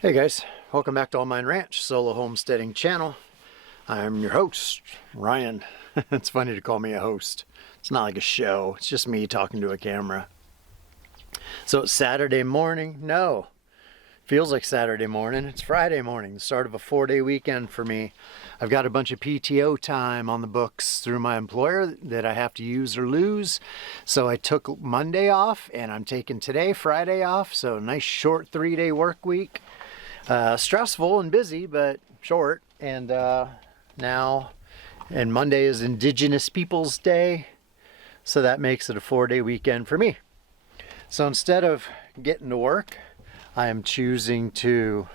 Hey guys, welcome back to All Mine Ranch Solo Homesteading channel. I'm your host, Ryan. It's funny to call me a host. It's not like a show, it's just me talking to a camera. So it's Saturday morning. No, feels like Saturday morning. It's Friday morning, the start of a 4-day weekend for me. I've got a bunch of PTO time on the books through my employer that I have to use or lose. So I took Monday off and I'm taking today, Friday off. So a nice short 3-day work week. Stressful and busy, but short. And Monday is Indigenous Peoples Day, so that makes it a 4-day weekend for me. So instead of getting to work, I am choosing to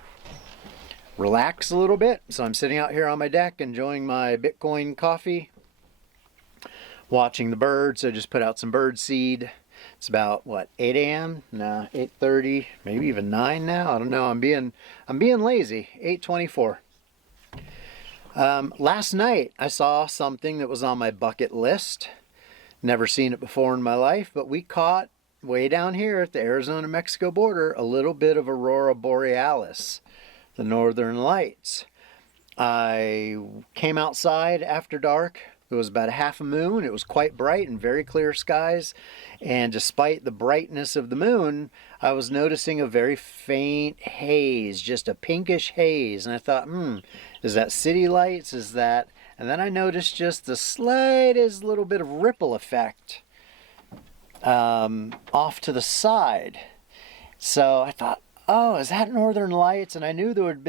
relax a little bit. So I'm sitting out here on my deck enjoying my Bitcoin coffee, watching the birds. I just put out some bird seed. It's about what, 8 a.m. No, 8:30, maybe even 9 now. I don't know. I'm being lazy. 8:24. Last night I saw something that was on my bucket list. Never seen it before in my life, but we caught way down here at the Arizona-Mexico border a little bit of Aurora Borealis, the Northern Lights. I came outside after dark. It was about a half a moon. It was quite bright and very clear skies. And despite the brightness of the moon, I was noticing a very faint haze, just a pinkish haze. And I thought, is that city lights? Is that? And then I noticed just the slightest little bit of ripple effect off to the side. So I thought, oh, is that Northern Lights? And I knew there had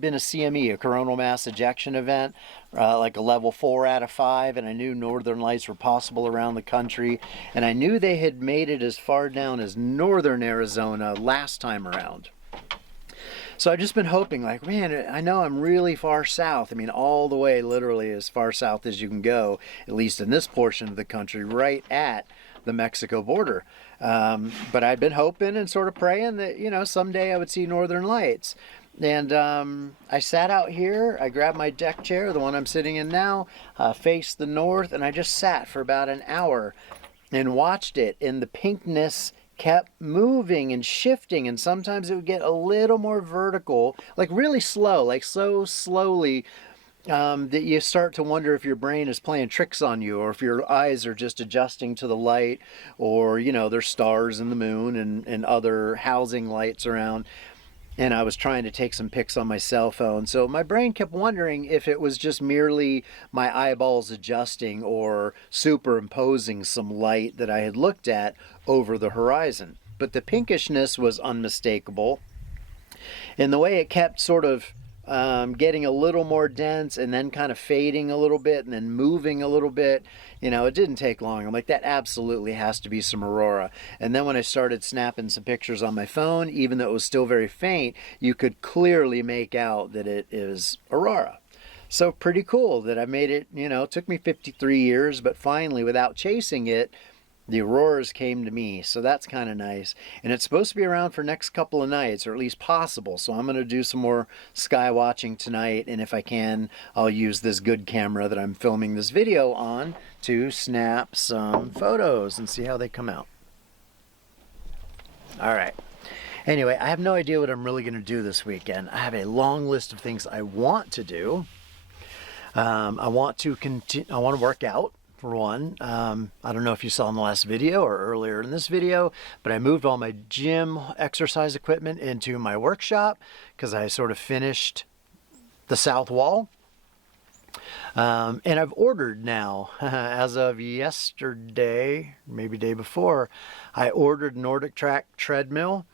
been a CME, a coronal mass ejection event, like a level 4 out of 5, and I knew Northern Lights were possible around the country, and I knew they had made it as far down as northern Arizona last time around. So I've just been hoping, like, man, I know I'm really far south. I mean, all the way literally as far south as you can go, at least in this portion of the country, right at the Mexico border. But I'd been hoping and sort of praying that, someday I would see Northern Lights. And I sat out here, I grabbed my deck chair, the one I'm sitting in now, faced the north, and I just sat for about an hour and watched it. And the pinkness kept moving and shifting, and sometimes it would get a little more vertical, like really slow, like so slowly that you start to wonder if your brain is playing tricks on you, or if your eyes are just adjusting to the light, or there's stars and the moon and other housing lights around. And I was trying to take some pics on my cell phone, so my brain kept wondering if it was just merely my eyeballs adjusting or superimposing some light that I had looked at over the horizon. But the pinkishness was unmistakable, and the way it kept sort of getting a little more dense and then kind of fading a little bit and then moving a little bit, it didn't take long. I'm like, that absolutely has to be some aurora. And then when I started snapping some pictures on my phone, even though it was still very faint, you could clearly make out that it is aurora. So pretty cool that I made it. It took me 53 years, but finally, without chasing it, the auroras came to me, so that's kind of nice. And it's supposed to be around for next couple of nights, or at least possible. So I'm going to do some more sky watching tonight, and if I can, I'll use this good camera that I'm filming this video on to snap some photos and see how they come out. All right. Anyway, I have no idea what I'm really going to do this weekend. I have a long list of things I want to do. I want to work out. For one, I don't know if you saw in the last video or earlier in this video, but I moved all my gym exercise equipment into my workshop because I sort of finished the south wall. And I've ordered now, as of yesterday, maybe day before, I ordered Nordic Track treadmill.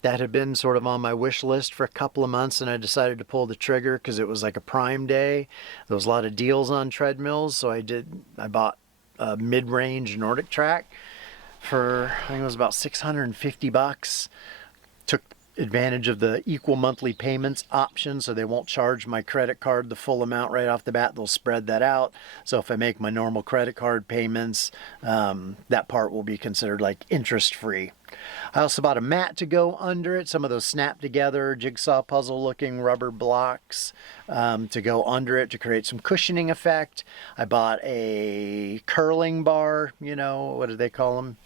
That had been sort of on my wish list for a couple of months, and I decided to pull the trigger because it was like a Prime Day. There was a lot of deals on treadmills, so I bought a mid-range Nordic Track for, I think it was about $650. Took advantage of the equal monthly payments option, so they won't charge my credit card the full amount right off the bat. They'll spread that out. So if I make my normal credit card payments, that part will be considered like interest-free. I also bought a mat to go under it, some of those snap together jigsaw puzzle looking rubber blocks to go under it to create some cushioning effect. I bought a curling bar, what do they call them,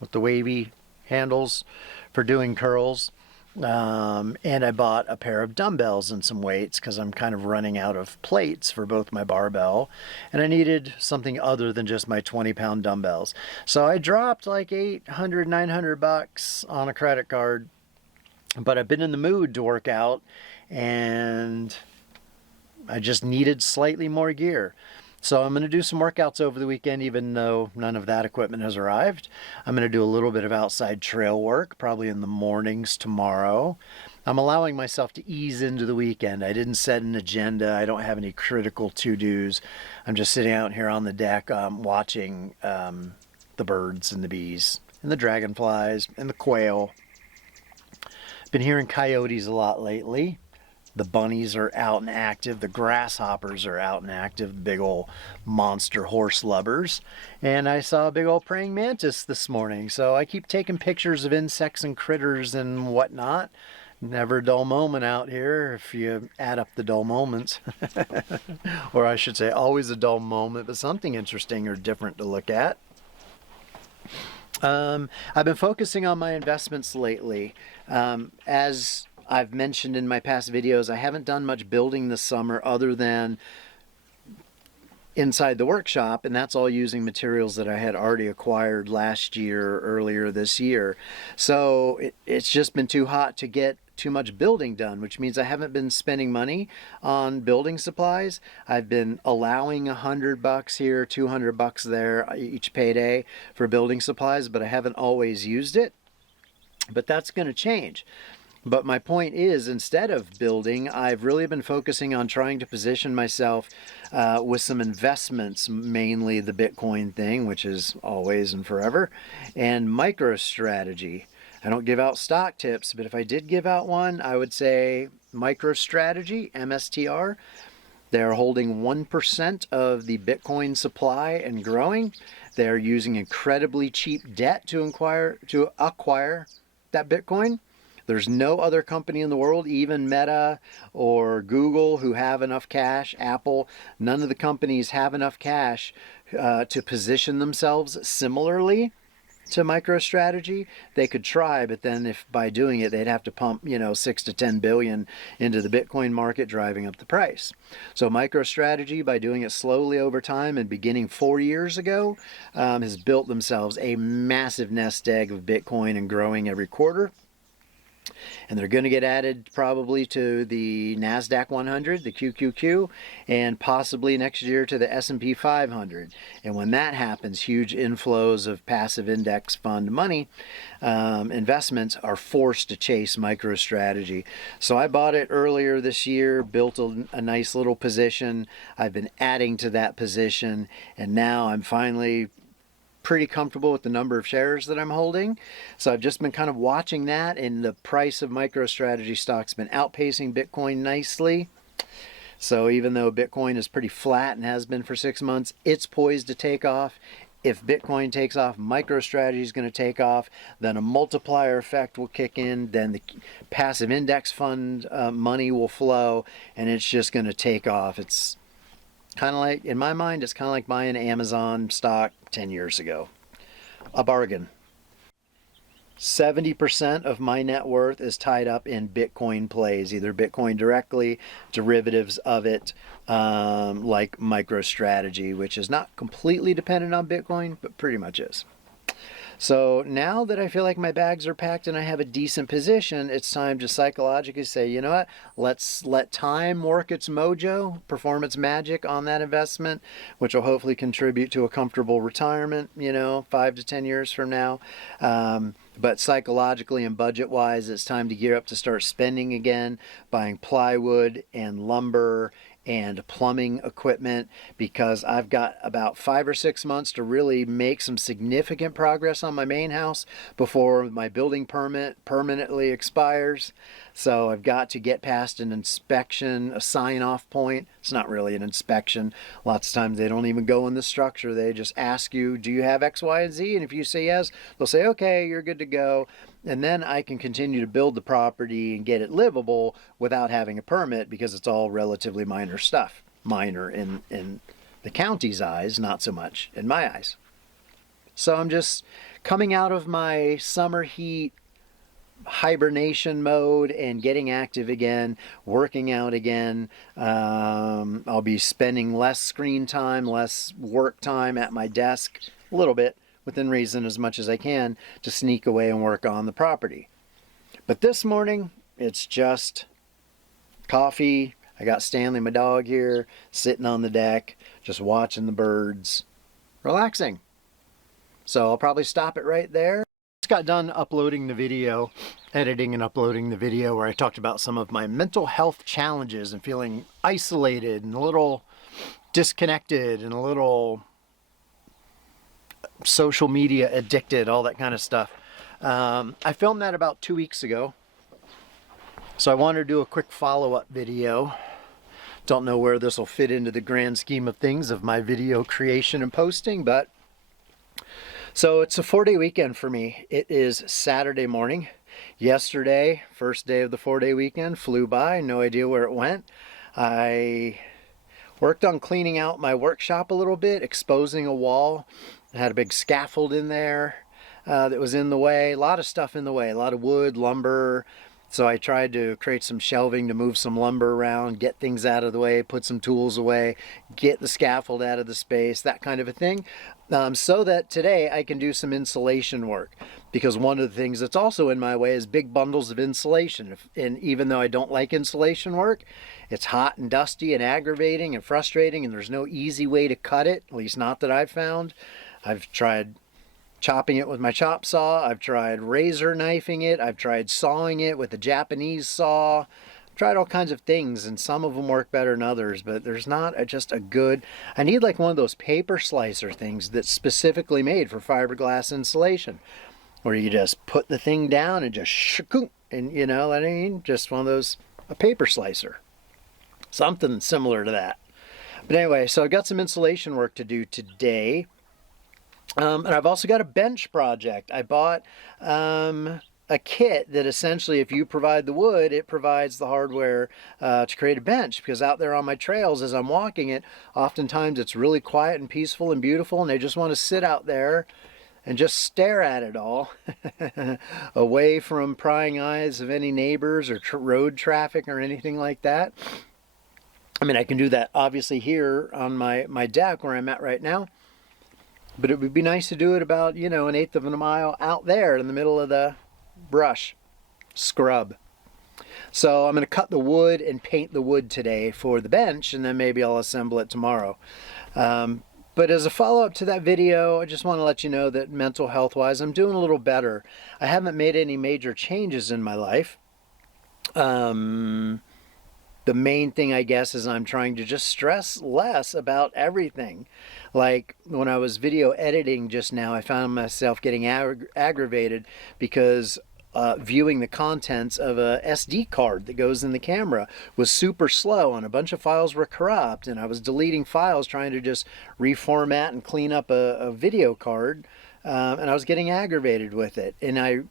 with the wavy handles for doing curls. And I bought a pair of dumbbells and some weights because I'm kind of running out of plates for both my barbell, and I needed something other than just my 20-pound dumbbells. So I dropped like 800, 900 bucks on a credit card, but I've been in the mood to work out, and I just needed slightly more gear. So I'm going to do some workouts over the weekend, even though none of that equipment has arrived. I'm going to do a little bit of outside trail work, probably in the mornings tomorrow. I'm allowing myself to ease into the weekend. I didn't set an agenda. I don't have any critical to-dos. I'm just sitting out here on the deck watching the birds and the bees and the dragonflies and the quail. Been hearing coyotes a lot lately. The bunnies are out and active. The grasshoppers are out and active, the big old monster horse lubbers. And I saw a big old praying mantis this morning. So I keep taking pictures of insects and critters and whatnot. Never a dull moment out here if you add up the dull moments. Or I should say always a dull moment, but something interesting or different to look at. I've been focusing on my investments lately. As I've mentioned in my past videos, I haven't done much building this summer other than inside the workshop, and that's all using materials that I had already acquired last year, earlier this year. So it's just been too hot to get too much building done, which means I haven't been spending money on building supplies. I've been allowing $100 here, $200 there each payday for building supplies, but I haven't always used it. But that's going to change. But my point is, instead of building, I've really been focusing on trying to position myself with some investments, mainly the Bitcoin thing, which is always and forever, and MicroStrategy. I don't give out stock tips, but if I did give out one, I would say MicroStrategy, MSTR. They're holding 1% of the Bitcoin supply and growing. They're using incredibly cheap debt to acquire that Bitcoin. There's no other company in the world, even Meta or Google, who have enough cash, Apple, none of the companies have enough cash to position themselves similarly to MicroStrategy. They could try, but then if by doing it, they'd have to pump, 6 to 10 billion into the Bitcoin market, driving up the price. So MicroStrategy, by doing it slowly over time and beginning 4 years ago, has built themselves a massive nest egg of Bitcoin and growing every quarter. And they're going to get added probably to the NASDAQ 100, the QQQ, and possibly next year to the S&P 500. And when that happens, huge inflows of passive index fund money, investments are forced to chase MicroStrategy. So I bought it earlier this year, built a nice little position. I've been adding to that position, and now I'm finally pretty comfortable with the number of shares that I'm holding. So I've just been kind of watching that, and the price of MicroStrategy stock's been outpacing Bitcoin nicely. So even though Bitcoin is pretty flat and has been for 6 months, it's poised to take off. If Bitcoin takes off, MicroStrategy is going to take off, then a multiplier effect will kick in, then the passive index fund money will flow, and it's just going to take off. It's kind of like, in my mind, it's kind of like buying Amazon stock 10 years ago. A bargain. 70% of my net worth is tied up in Bitcoin plays, either Bitcoin directly, derivatives of it, like MicroStrategy, which is not completely dependent on Bitcoin, but pretty much is. So now that I feel like my bags are packed and I have a decent position, it's time to psychologically say, you know what, let's let time work its mojo, perform its magic on that investment, which will hopefully contribute to a comfortable retirement, 5 to 10 years from now. But psychologically and budget-wise, it's time to gear up to start spending again, buying plywood and lumber and plumbing equipment, because I've got about 5 or 6 months to really make some significant progress on my main house before my building permit permanently expires. So I've got to get past an inspection, a sign-off point. It's not really an inspection. Lots of times they don't even go in the structure. They just ask you, do you have X, Y, and Z? And if you say yes, they'll say, okay, you're good to go. And then I can continue to build the property and get it livable without having a permit, because it's all relatively minor stuff. Minor in the county's eyes, not so much in my eyes. So I'm just coming out of my summer heat hibernation mode and getting active again, working out again. I'll be spending less screen time, less work time at my desk, a little bit, within reason, as much as I can, to sneak away and work on the property. But this morning, it's just coffee. I got Stanley, my dog, here, sitting on the deck, just watching the birds, relaxing. So I'll probably stop it right there. Just got done uploading the video, editing and uploading the video where I talked about some of my mental health challenges and feeling isolated and a little disconnected and a little social media addicted, all that kind of stuff. I filmed that about 2 weeks ago. So I wanted to do a quick follow-up video. Don't know where this will fit into the grand scheme of things of my video creation and posting, but so it's a 4-day weekend for me. It is Saturday morning. Yesterday, first day of the 4-day weekend, flew by, no idea where it went. I worked on cleaning out my workshop a little bit, exposing a wall. I had a big scaffold in there that was in the way, a lot of stuff in the way, a lot of wood, lumber. So I tried to create some shelving to move some lumber around, get things out of the way, put some tools away, get the scaffold out of the space, that kind of a thing, so that today I can do some insulation work. Because one of the things that's also in my way is big bundles of insulation. And even though I don't like insulation work, it's hot and dusty and aggravating and frustrating, and there's no easy way to cut it, at least not that I've found. I've tried chopping it with my chop saw, I've tried razor knifing it, I've tried sawing it with a Japanese saw, I've tried all kinds of things, and some of them work better than others, but there's not just a good, I need like one of those paper slicer things that's specifically made for fiberglass insulation, where you just put the thing down and just shoo, and you know what I mean, just one of those, a paper slicer, something similar to that. But anyway, so I've got some insulation work to do today. And I've also got a bench project. I bought a kit that essentially, if you provide the wood, it provides the hardware to create a bench. Because out there on my trails, as I'm walking it, oftentimes it's really quiet and peaceful and beautiful, and I just want to sit out there and just stare at it all, away from prying eyes of any neighbors or road traffic or anything like that. I mean, I can do that obviously here on my deck where I'm at right now. But it would be nice to do it about, you know, 1/8 of a mile out there in the middle of the brush, scrub. So I'm going to cut the wood and paint the wood today for the bench, and then maybe I'll assemble it tomorrow. But as a follow-up to that video, I just want to let you know that mental health-wise, I'm doing a little better. I haven't made any major changes in my life. The main thing, I guess, is I'm trying to just stress less about everything. Like when I was video editing just now, I found myself getting aggravated because viewing the contents of a SD card that goes in the camera was super slow, and a bunch of files were corrupt, and I was deleting files trying to just reformat and clean up a video card, and I was getting aggravated with it. And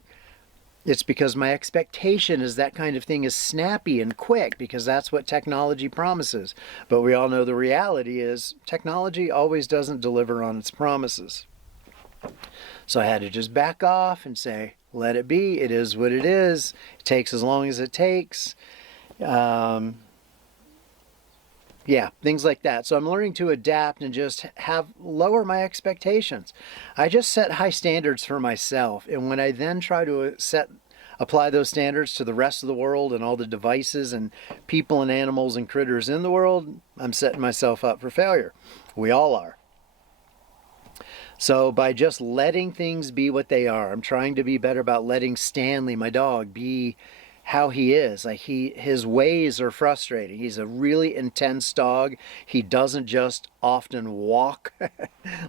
it's because my expectation is that kind of thing is snappy and quick, because that's what technology promises. But we all know the reality is technology always doesn't deliver on its promises. So I had to just back off and say, let it be. It is what it is. It takes as long as it takes. Yeah, things like that. So I'm learning to adapt and just lower my expectations. I just set high standards for myself, and when I then try to apply those standards to the rest of the world and all the devices and people and animals and critters in the world, I'm setting myself up for failure. We all are. So by just letting things be what they are, I'm trying to be better about letting Stanley, my dog, be how he is. Like his ways are frustrating. He's a really intense dog. He doesn't just often walk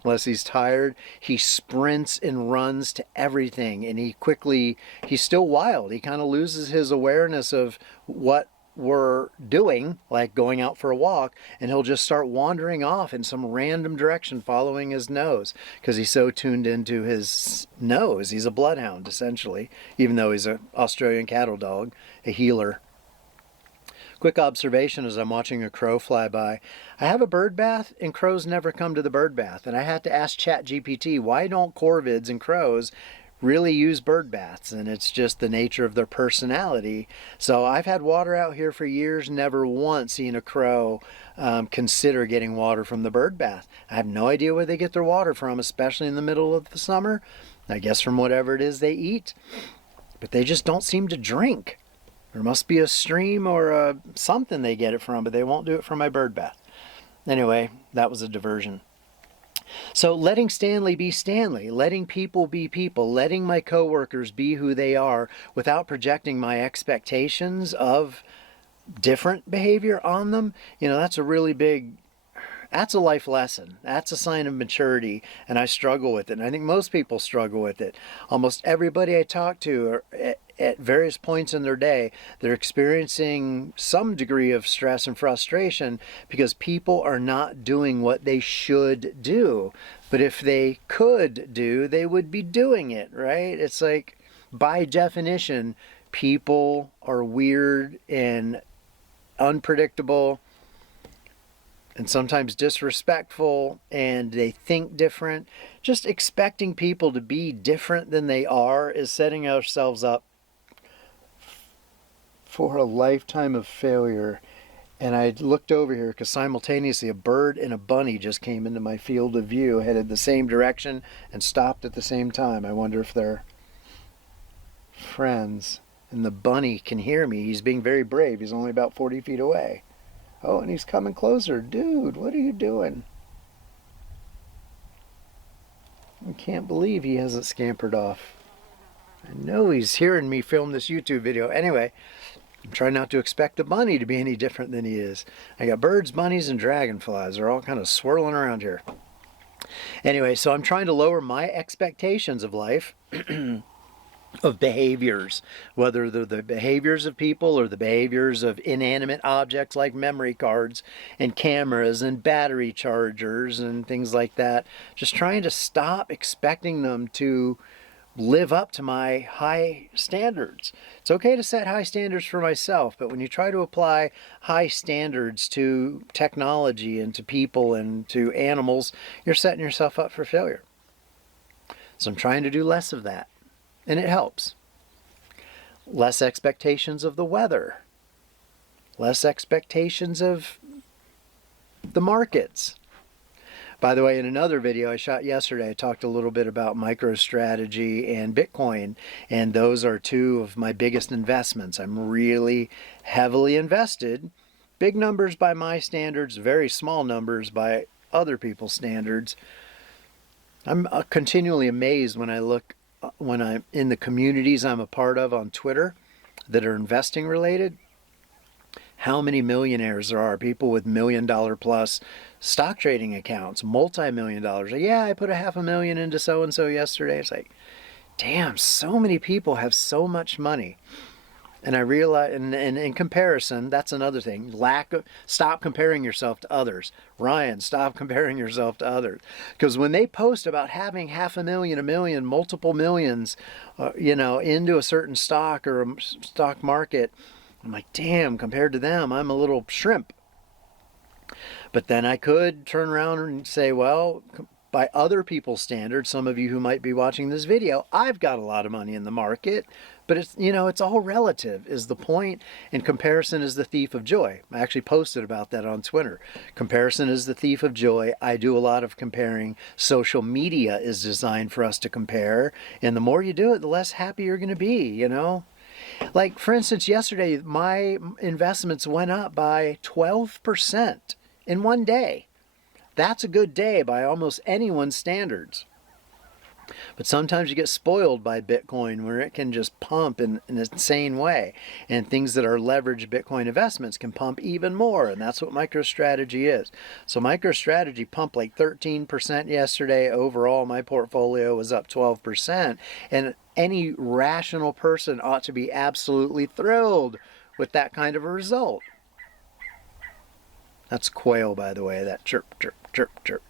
unless he's tired. He sprints and runs to everything, and he's still wild. He kind of loses his awareness of what we're doing, like going out for a walk, and he'll just start wandering off in some random direction following his nose because he's so tuned into his nose. He's a bloodhound essentially, even though he's an Australian cattle dog, a healer. Quick observation as I'm watching a crow fly by. I have a bird bath and crows never come to the bird bath, and I had to ask ChatGPT, why don't corvids and crows really use bird baths, and it's just the nature of their personality. So I've had water out here for years, never once seen a crow consider getting water from the bird bath. I have no idea where they get their water from, especially in the middle of the summer. I guess from whatever it is they eat, but they just don't seem to drink. There must be a stream or something they get it from, but they won't do it from my bird bath. Anyway, that was a diversion. So letting Stanley be Stanley, letting people be people, letting my coworkers be who they are without projecting my expectations of different behavior on them, that's a really big, that's a life lesson. That's a sign of maturity, and I struggle with it. And I think most people struggle with it. Almost everybody I talk to at various points in their day, they're experiencing some degree of stress and frustration because people are not doing what they should do. But if they could do, they would be doing it, right? It's like, by definition, people are weird and unpredictable and sometimes disrespectful, and they think different. Just expecting people to be different than they are is setting ourselves up for a lifetime of failure. And I looked over here because simultaneously a bird and a bunny just came into my field of view, headed the same direction and stopped at the same time. I wonder if they're friends. And the bunny can hear me. He's being very brave. He's only about 40 feet away. Oh, and he's coming closer. Dude, what are you doing? I can't believe he hasn't scampered off. I know he's hearing me film this YouTube video. Anyway, I'm trying not to expect the bunny to be any different than he is. I got birds, bunnies, and dragonflies. They're all kind of swirling around here. Anyway, so I'm trying to lower my expectations of life, of behaviors, whether they're the behaviors of people or the behaviors of inanimate objects like memory cards and cameras and battery chargers and things like that. Just trying to stop expecting them to live up to my high standards. It's okay to set high standards for myself, but when you try to apply high standards to technology and to people and to animals, you're setting yourself up for failure. So I'm trying to do less of that, and it helps. Less expectations of the weather, less expectations of the markets. By the way, in another video I shot yesterday, I talked a little bit about MicroStrategy and Bitcoin, and those are two of my biggest investments. I'm really heavily invested. Big numbers by my standards, very small numbers by other people's standards. I'm continually amazed when I'm in the communities I'm a part of on Twitter that are investing related, how many millionaires there are, people with $1 million plus stock trading accounts, multi-million dollars. Yeah, I put $500,000 into so-and-so yesterday. It's like, damn, so many people have so much money. And I realize, and in comparison, that's another thing. Stop comparing yourself to others. Ryan, stop comparing yourself to others. Because when they post about having $500,000, $1 million, multiple millions, into a certain stock or a stock market, I'm like, damn, compared to them, I'm a little shrimp. But then I could turn around and say, well, by other people's standards, some of you who might be watching this video, I've got a lot of money in the market. But it's all relative is the point, and comparison is the thief of joy. I actually posted about that on Twitter. Comparison is the thief of joy. I do a lot of comparing. Social media is designed for us to compare, and the more you do it, the less happy you're going to be, Like, for instance, yesterday, my investments went up by 12% in one day. That's a good day by almost anyone's standards. But sometimes you get spoiled by Bitcoin where it can just pump in an insane way. And things that are leveraged Bitcoin investments can pump even more. And that's what MicroStrategy is. So MicroStrategy pumped like 13% yesterday. Overall, my portfolio was up 12%. And any rational person ought to be absolutely thrilled with that kind of a result. That's quail, by the way, that chirp, chirp, chirp, chirp.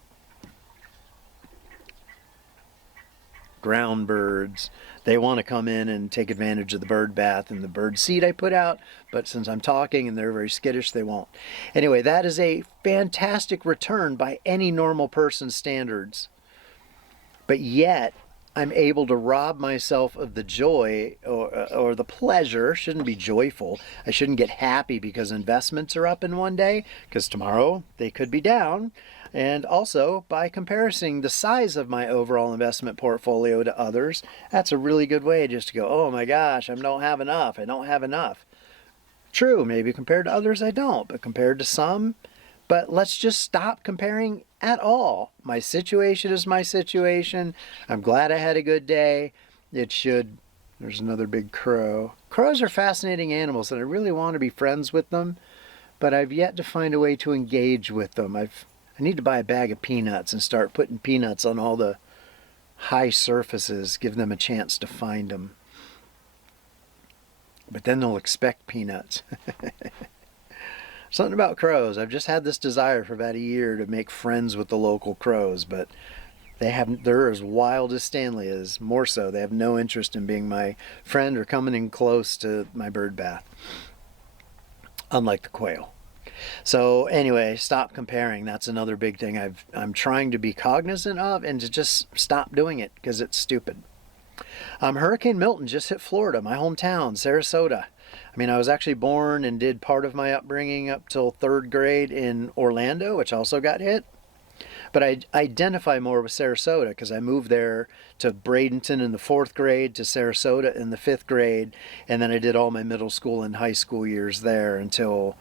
Ground birds, they want to come in and take advantage of the bird bath and the bird seed I put out, but since I'm talking and they're very skittish, they won't. Anyway, that is a fantastic return by any normal person's standards. But yet, I'm able to rob myself of the joy or the pleasure. Shouldn't be joyful. I shouldn't get happy because investments are up in one day, because tomorrow they could be down. And also, by comparison the size of my overall investment portfolio to others, that's a really good way just to go, oh my gosh, I don't have enough. I don't have enough. True, maybe compared to others I don't, but compared to some. But let's just stop comparing at all. My situation is my situation. I'm glad I had a good day. It should. There's another big crow. Crows are fascinating animals, and I really want to be friends with them, but I've yet to find a way to engage with them. I need to buy a bag of peanuts and start putting peanuts on all the high surfaces, give them a chance to find them. But then they'll expect peanuts. Something about crows. I've just had this desire for about a year to make friends with the local crows, but they're as wild as Stanley is, more so. They have no interest in being my friend or coming in close to my bird bath, unlike the quail. So anyway, stop comparing. That's another big thing I'm trying to be cognizant of, and to just stop doing it because it's stupid. Hurricane Milton just hit Florida, my hometown, Sarasota. I mean, I was actually born and did part of my upbringing up till 3rd grade in Orlando, which also got hit. But I identify more with Sarasota because I moved there to Bradenton in the 4th grade, to Sarasota in the 5th grade, and then I did all my middle school and high school years there until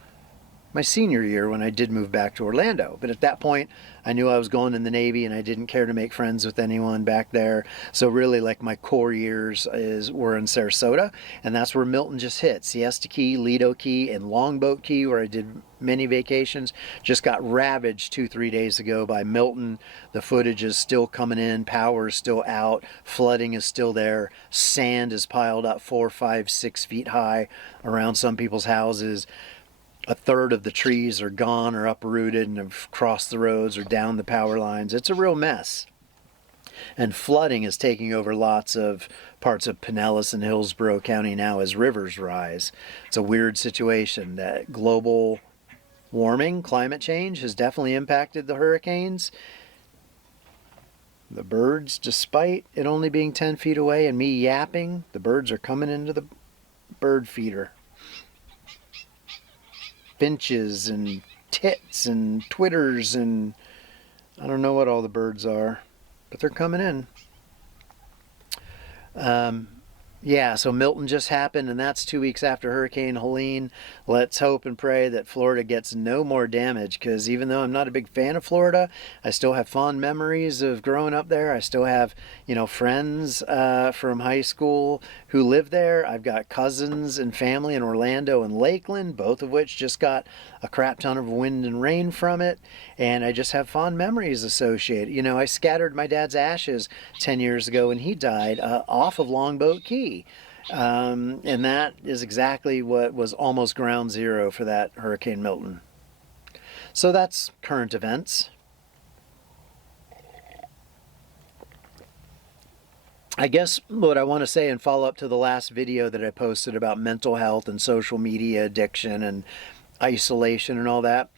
my senior year when I did move back to Orlando. But at that point, I knew I was going in the Navy and I didn't care to make friends with anyone back there. So really, like, my core years were in Sarasota, and that's where Milton just hit. Siesta Key, Lido Key, and Longboat Key, where I did many vacations, just got ravaged 2-3 days ago by Milton. The footage is still coming in, power is still out, flooding is still there, sand is piled up 4, 5, 6 feet high around some people's houses. 1/3 of the trees are gone or uprooted and have crossed the roads or down the power lines. It's a real mess. And flooding is taking over lots of parts of Pinellas and Hillsborough County now as rivers rise. It's a weird situation. That global warming, climate change, has definitely impacted the hurricanes. The birds, despite it only being 10 feet away and me yapping, the birds are coming into the bird feeder. Finches and tits and twitters and I don't know what all the birds are, but they're coming in. Yeah, so Milton just happened, and that's 2 weeks after Hurricane Helene. Let's hope and pray that Florida gets no more damage, because even though I'm not a big fan of Florida, I still have fond memories of growing up there. I still have, friends from high school who live there. I've got cousins and family in Orlando and Lakeland, both of which just got a crap ton of wind and rain from it, and I just have fond memories associated. I scattered my dad's ashes 10 years ago when he died off of Longboat Key. And that is exactly what was almost ground zero for that Hurricane Milton. So that's current events. I guess what I want to say and follow up to the last video that I posted about mental health and social media addiction and isolation and all that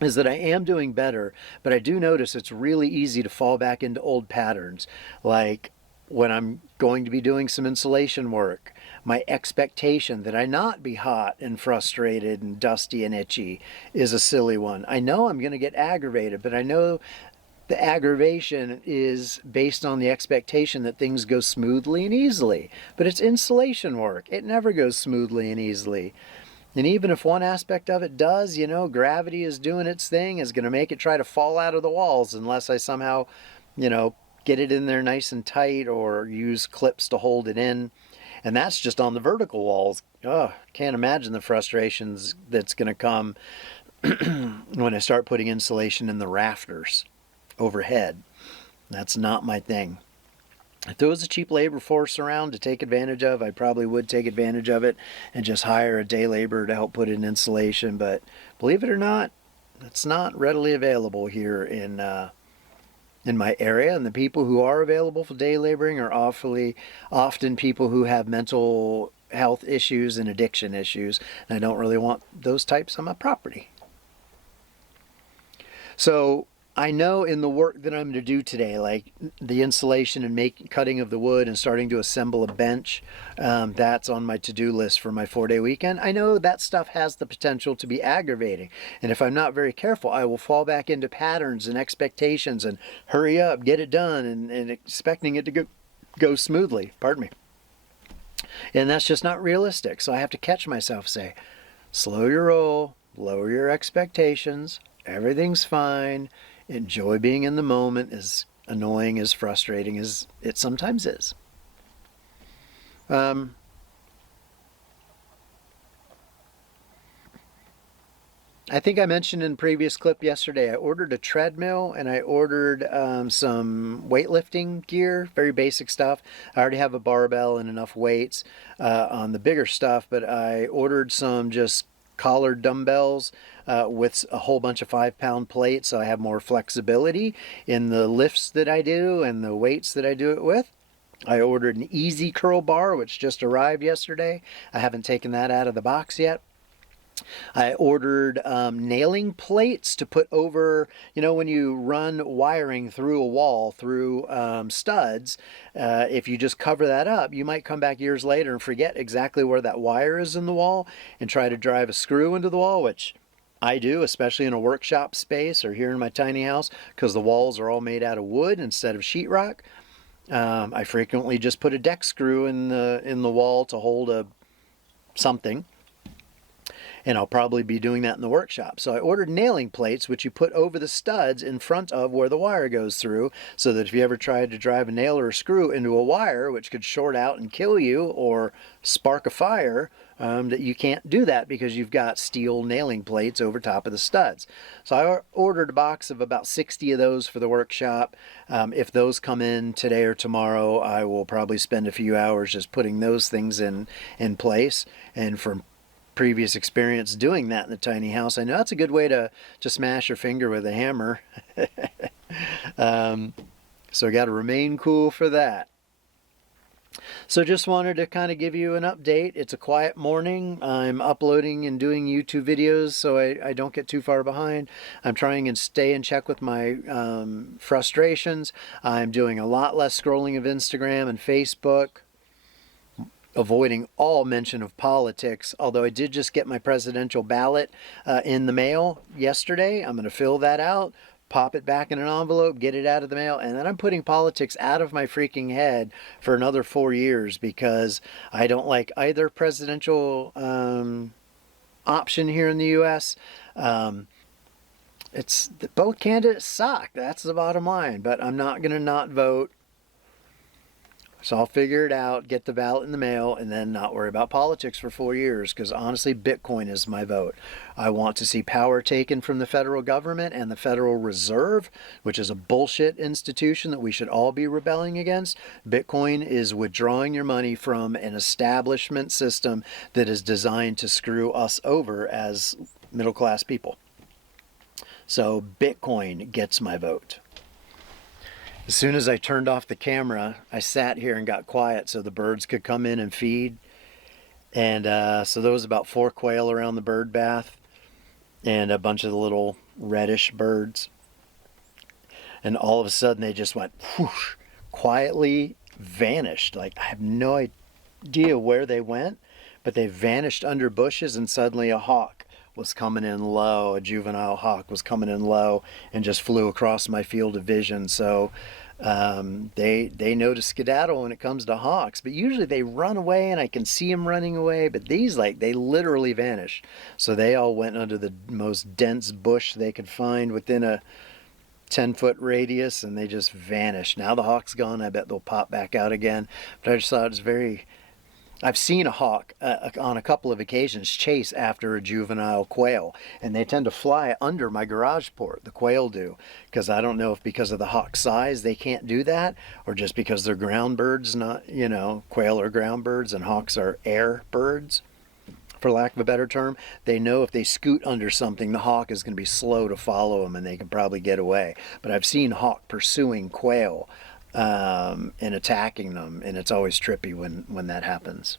is that I am doing better, but I do notice it's really easy to fall back into old patterns. Like when I'm going to be doing some insulation work, my expectation that I not be hot and frustrated and dusty and itchy is a silly one. I know I'm going to get aggravated, but I know the aggravation is based on the expectation that things go smoothly and easily. But it's insulation work. It never goes smoothly and easily. And even if one aspect of it does, gravity is doing its thing, is going to make it try to fall out of the walls unless I somehow, get it in there nice and tight or use clips to hold it in. And that's just on the vertical walls. Oh, can't imagine the frustrations that's going to come when I start putting insulation in the rafters overhead. That's not my thing. If there was a cheap labor force around to take advantage of, I probably would take advantage of it and just hire a day laborer to help put in insulation. But believe it or not, it's not readily available here in my area. And the people who are available for day laboring are often people who have mental health issues and addiction issues. And I don't really want those types on my property. So I know in the work that I'm going to do today, like the installation and cutting of the wood and starting to assemble a bench, that's on my to-do list for my 4-day weekend. I know that stuff has the potential to be aggravating. And if I'm not very careful, I will fall back into patterns and expectations and hurry up, get it done, and expecting it to go smoothly. Pardon me. And that's just not realistic. So I have to catch myself, say, slow your roll, lower your expectations, everything's fine. Enjoy being in the moment, as annoying, as frustrating as it sometimes is. I think I mentioned in a previous clip yesterday, I ordered a treadmill and I ordered some weightlifting gear, very basic stuff. I already have a barbell and enough weights on the bigger stuff, but I ordered some just collared dumbbells with a whole bunch of 5-pound plates, so I have more flexibility in the lifts that I do and the weights that I do it with. I ordered an easy curl bar, which just arrived yesterday. I haven't taken that out of the box yet. I ordered nailing plates to put over, you know, when you run wiring through a wall, through studs, if you just cover that up, you might come back years later and forget exactly where that wire is in the wall and try to drive a screw into the wall, which I do, especially in a workshop space or here in my tiny house, because the walls are all made out of wood instead of sheetrock. I frequently just put a deck screw in the wall to hold something. And I'll probably be doing that in the workshop. So I ordered nailing plates, which you put over the studs in front of where the wire goes through, so that if you ever tried to drive a nail or a screw into a wire, which could short out and kill you or spark a fire, that you can't do that because you've got steel nailing plates over top of the studs. So I ordered a box of about 60 of those for the workshop. If those come in today or tomorrow, I will probably spend a few hours just putting those things in place. And from previous experience doing that in the tiny house, I know that's a good way to smash your finger with a hammer. So I got to remain cool for that. So just wanted to kind of give you an update. It's a quiet morning. I'm uploading and doing YouTube videos so I don't get too far behind. I'm trying and stay in check with my frustrations. I'm doing a lot less scrolling of Instagram and Facebook, avoiding all mention of politics, although I did just get my presidential ballot in the mail yesterday. I'm going to fill that out, pop it back in an envelope, get it out of the mail, and then I'm putting politics out of my freaking head for another 4 years because I don't like either presidential option here in the U.S. Both candidates suck. That's the bottom line, but I'm not going to not vote. So I'll figure it out, get the ballot in the mail, and then not worry about politics for 4 years, because honestly, Bitcoin is my vote. I want to see power taken from the federal government and the Federal Reserve, which is a bullshit institution that we should all be rebelling against. Bitcoin is withdrawing your money from an establishment system that is designed to screw us over as middle-class people. So Bitcoin gets my vote. As soon as I turned off the camera, I sat here and got quiet so the birds could come in and feed. And so there was about 4 quail around the bird bath and a bunch of the little reddish birds. And all of a sudden they just went whoosh, quietly vanished. Like, I have no idea where they went, but they vanished under bushes, and suddenly a hawk was coming in low. A juvenile hawk was coming in low and just flew across my field of vision. So they know to skedaddle when it comes to hawks, but usually they run away and I can see them running away, but these, like, they literally vanish. So they all went under the most dense bush they could find within a 10-foot radius, and they just vanished. Now the hawk's gone. I bet they'll pop back out again. But I just thought it was very... I've seen a hawk on a couple of occasions chase after a juvenile quail, and they tend to fly under my garage port. The quail do, because I don't know if because of the hawk size they can't do that, or just because they're ground birds, not, you know, quail are ground birds and hawks are air birds, for lack of a better term. They know if they scoot under something, the hawk is going to be slow to follow them and they can probably get away. But I've seen hawk pursuing quail and attacking them, and it's always trippy when that happens.